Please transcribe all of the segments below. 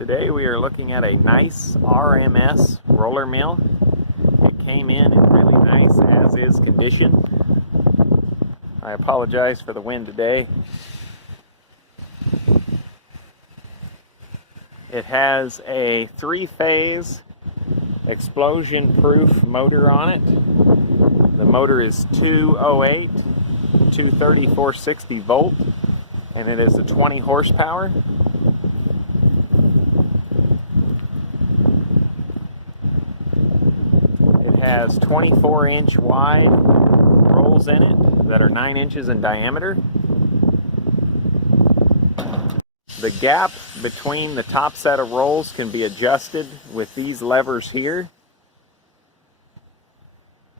Today we are looking at a nice RMS roller mill. It came in really nice as is condition. I apologize for the wind today. It has a 3-phase explosion-proof motor on it. The motor is 208, 230, 460 volt, and it is a 20 horsepower. It has 24-inch wide rolls in it that are 9 inches in diameter. The gap between the top set of rolls can be adjusted with these levers here.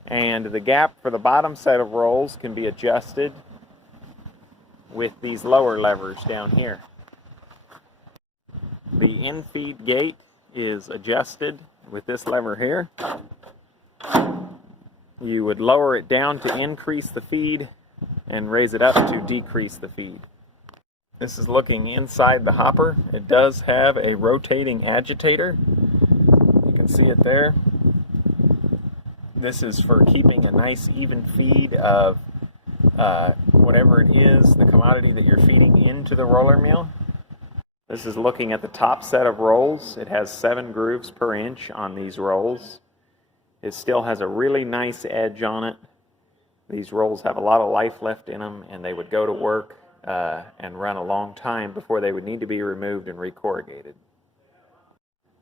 And the gap for the bottom set of rolls can be adjusted with these lower levers down here. The in-feed gate is adjusted with this lever here. You would lower it down to increase the feed and raise it up to decrease the feed. This is looking inside the hopper. It does have a rotating agitator. You can see it there. This is for keeping a nice even feed of whatever it is, the commodity that you're feeding into the roller mill. This is looking at the top set of rolls. It has 7 grooves per inch on these rolls. It still has a really nice edge on it. These rolls have a lot of life left in them, and they would go to work and run a long time before they would need to be removed and recorrugated.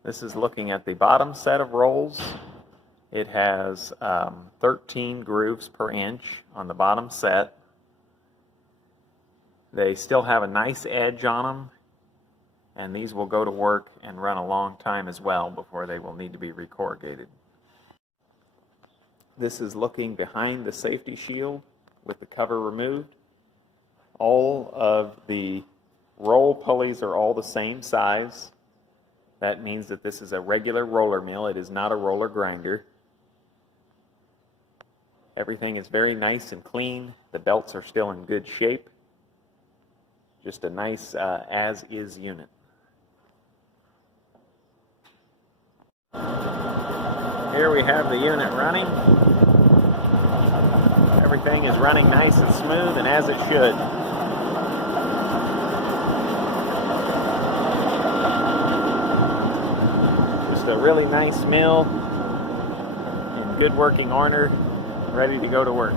This is looking at the bottom set of rolls. It has 13 grooves per inch on the bottom set. They still have a nice edge on them, and these will go to work and run a long time as well before they will need to be recorrugated. This is looking behind the safety shield with the cover removed. All of the roll pulleys are all the same size. That means that this is a regular roller mill. It is not a roller grinder. Everything is very nice and clean. The belts are still in good shape. Just a nice as-is unit. Here we have the unit running. Everything is running nice and smooth and as it should. Just a really nice mill in good working order, ready to go to work.